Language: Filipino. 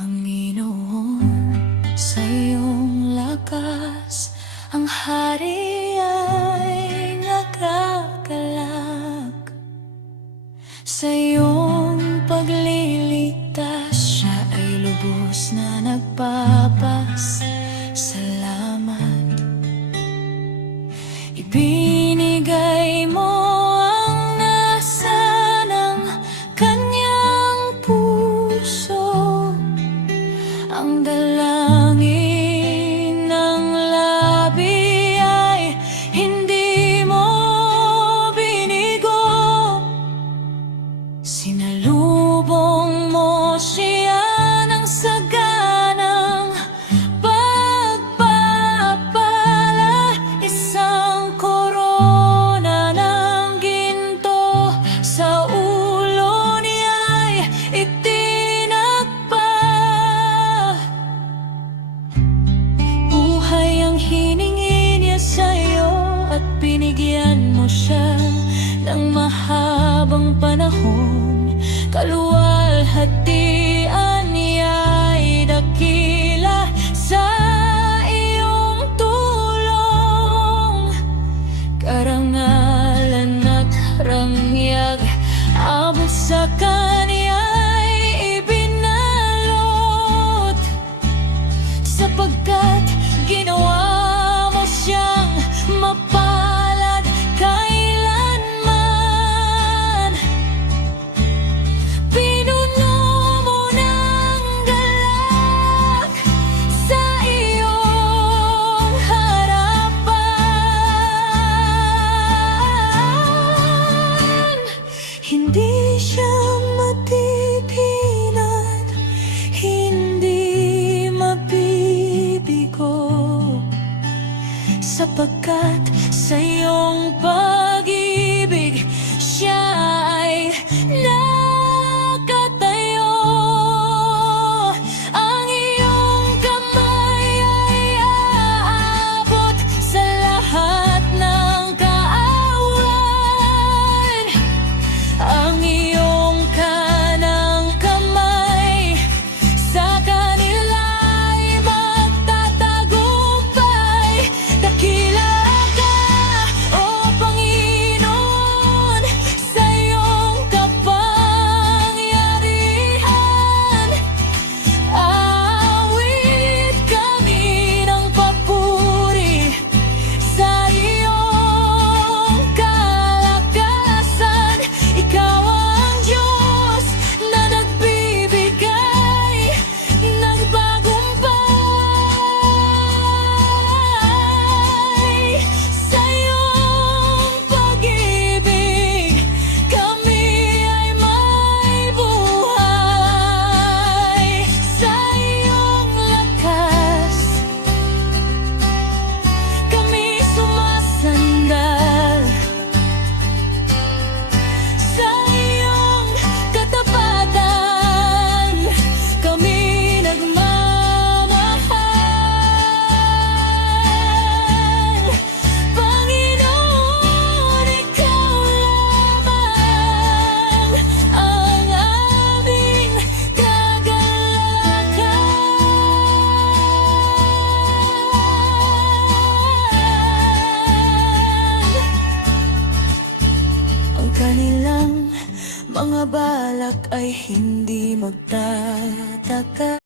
Panginoon, sa iyong lakas, ang hari ay nagagalak. Sa iyong pagliligtas, siya ay lubos na nagpapasalamat. Ibinigay mo ang nasa ng kanyang puso, ang dalangin ng labi ay hindi mo binigo. Sinalubong mo siya ng saganang pagpapala, isang korona ng ginto sa ulo niya'y itinagpa. Buhay ang hiningi niya sa'yo at binigyan mo siya ng mahabang panahon. Kaluwalhatian niya'y dakila sa iyong tulong. Karangalan at rangyag abot sa kaniya'y ibinalot, sapagkat ginawa mo siyang mapalad kailanman. Pinuno mo ng galak sa iyong harapan. Hindi siya matitinag, hindi mabibigo, sapagkat sa iyong pag-ibig siya ay nakatayo. Ang iyong kamay ay aabot sa lahat ng kaaway. Ang iyong kanang kamay sa kanila'y magtatagumpay. Dakila ka, O Panginoon, sa iyong kapangyarihan. Awit kami ng papuri sa iyong kalakasan. Ikaw ang Diyos na nagbibigay ng tagumpay. Sa iyong pag-ibig kami ay may buhay. Sa iyong lakas kami sumasandal. Sa iyong katapatan kami nagmamahal. Panginoon, ikaw lamang ang aming kagalakan. Ang kanilang mga balak ay hindi magtataka.